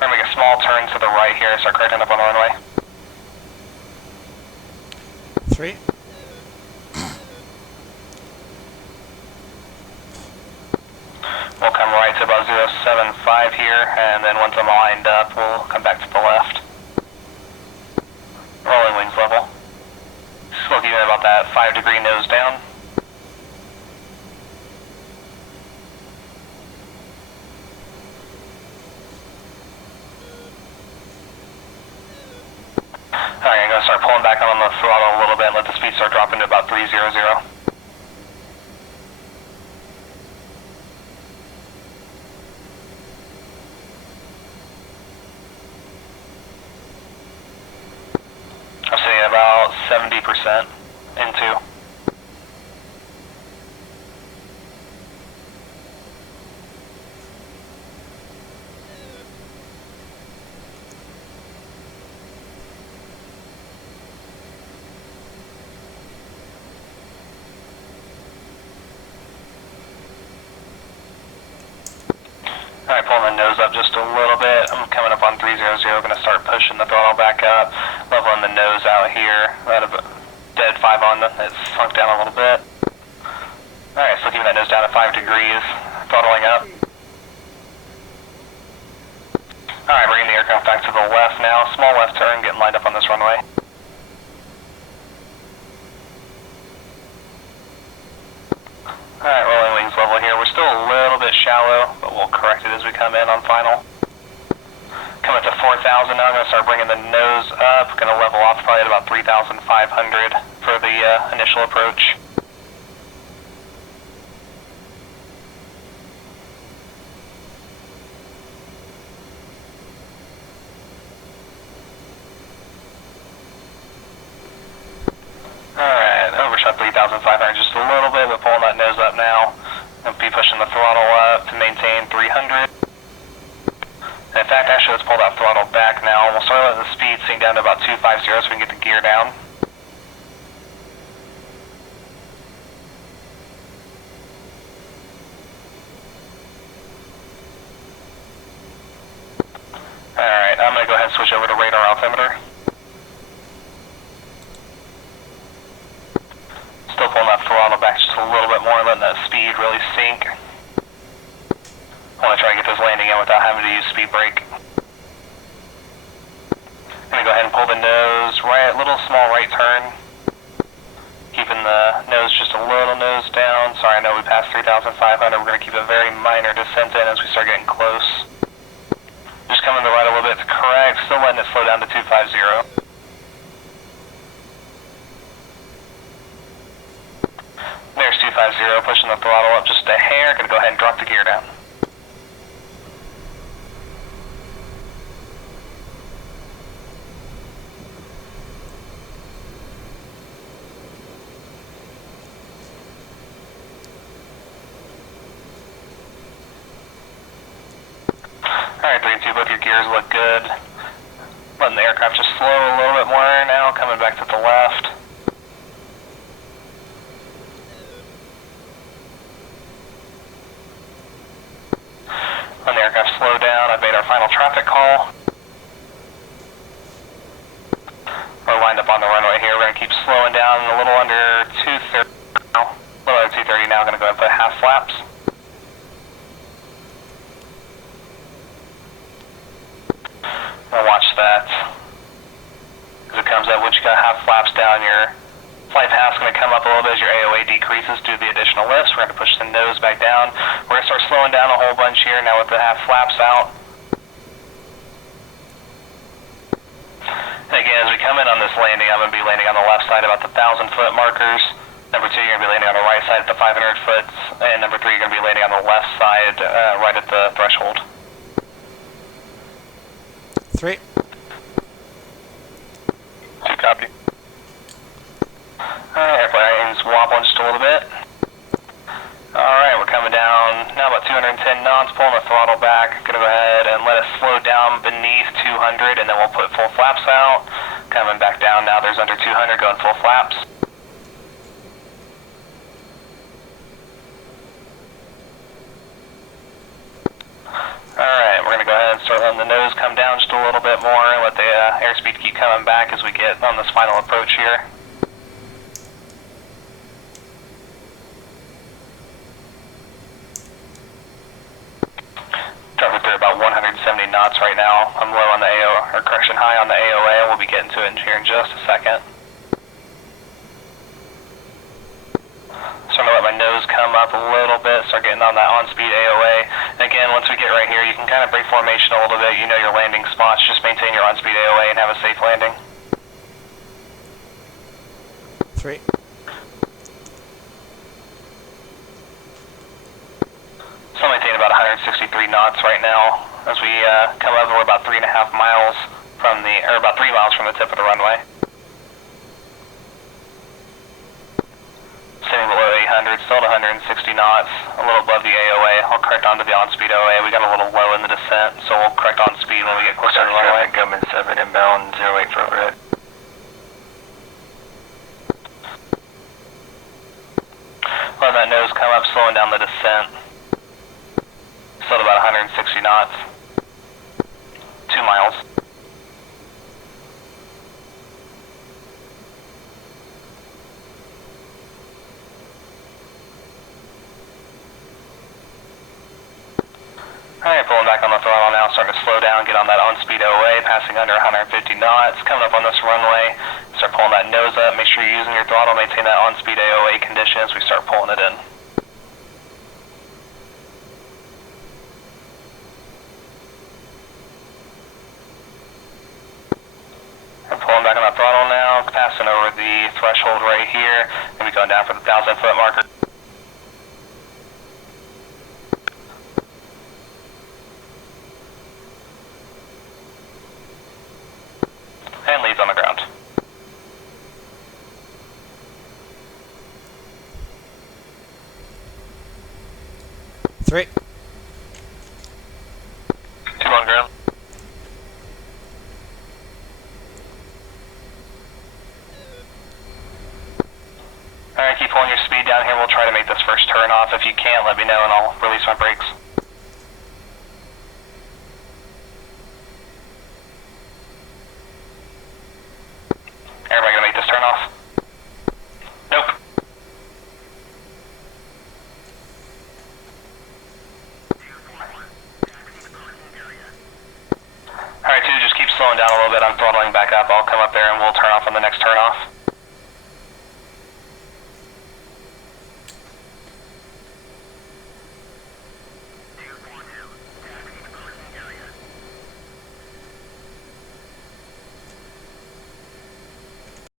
We're gonna make a small turn to the right here, start correcting up on the runway. 3. We'll come right to about 075 here, and then once I'm lined up, we'll come back to the left. Rolling wings level. Still keeping about that 5-degree nose down. Alright, I'm going to start pulling back on the throttle a little bit and let the speed start dropping to about 300. I'm sitting at about 70% into. Alright, pulling the nose up just a little bit. I'm coming up on 300, going to start pushing the throttle back up, leveling the nose out here. Right a dead 5 on them, it's sunk down a little bit. Alright, still keeping that nose down at 5 degrees, throttling up. Alright, bringing the aircraft back to the left now. Small left turn, getting lined up on this runway. Alright, rolling wings level here. We're still a little bit shallow, but we'll correct it as we come in on final. Coming to 4,000 now, I'm going to start bringing the nose up. Going to level off probably at about 3,500 for the initial approach. Alright, overshot 3,500 just a little bit, but pulling that nose up now. I'll be pushing the throttle up to maintain 300. In fact, actually, let's pull that throttle back now. We'll start letting the speed sink down to about 250 so we can get the gear down. Alright, I'm going to go ahead and switch over to radar altimeter. Still pulling that throttle back just a little bit more, letting that speed really sink. I want to try and get this landing in without having to use speed brake. I'm going to go ahead and pull the nose right, little small right turn. Keeping the nose just a little nose down. Sorry, I know we passed 3,500. We're going to keep a very minor descent in as we start getting close. Just coming to the right a little bit to correct, still letting it slow down to 250. There's 250, pushing the throttle up just a hair. Going to go ahead and drop the gear down. Alright, 3 and 2, both your gears look good. Letting the aircraft just slow a little bit more now, coming back to the left. Letting the aircraft slow down, I've made our final traffic call. We're lined up on the runway here, we're going to keep slowing down a little under 230 now. A little under 230 now, going to go ahead and put half flaps. I'll watch that. As it comes up, once you got half flaps down, your flight path's going to come up a little bit as your AOA decreases due to the additional lifts. We're going to push the nose back down. We're going to start slowing down a whole bunch here now with the half flaps out. And again, as we come in on this landing, I'm going to be landing on the left side about the 1,000-foot markers. Number 2, you're going to be landing on the right side at the 500 foot. And number 3, you're going to be landing on the left side right at the threshold. 3. 2, copy. Airplane's wobbling just a little bit. Alright, we're coming down now about 210 knots, pulling the throttle back. Gonna go ahead and let it slow down beneath 200 and then we'll put full flaps out. Coming back down now, there's under 200, going full flaps. Alright, we're gonna go ahead and start letting the nose come airspeed to keep coming back as we get on this final approach here. Dropping through about 170 knots right now. I'm low on the high on the AOA, and we'll be getting to it here in just a second. So I'm going to let my nose come up a little bit, start getting on that on-speed AOA. And again, once we get right here, you can kind of break formation a little bit. You know your landing spots. Just maintain your on-speed AOA and have a safe landing. 3. So maintain about 163 knots right now. As we come up, we're about 3.5 miles from about 3 miles from the tip of the runway. Sitting below 800, still at 160 knots, a little above the AOA. I'll correct onto the on-speed AOA. We got a little low in the descent, so we'll correct on speed when we get closer to the runway. Government 7 inbound, 08 for overhead. Letting that nose come up, slowing down the descent. Still at about 160 knots. 2 miles. Alright, pulling back on the throttle now, starting to slow down, get on that on-speed OA, passing under 150 knots, coming up on this runway, start pulling that nose up, make sure you're using your throttle, maintain that on-speed AOA condition as we start pulling it in. I'm pulling back on the throttle now, passing over the threshold right here, and we're going down for the 1,000-foot marker. And leads on the ground. 3. 2 on ground. Alright, keep pulling your speed down here. We'll try to make this first turn off. If you can't, let me know and I'll release my brakes. Everybody gonna make this turn off? Nope. Alright, 2, just keep slowing down a little bit. I'm throttling back up. I'll come up there and we'll turn off on the next turn.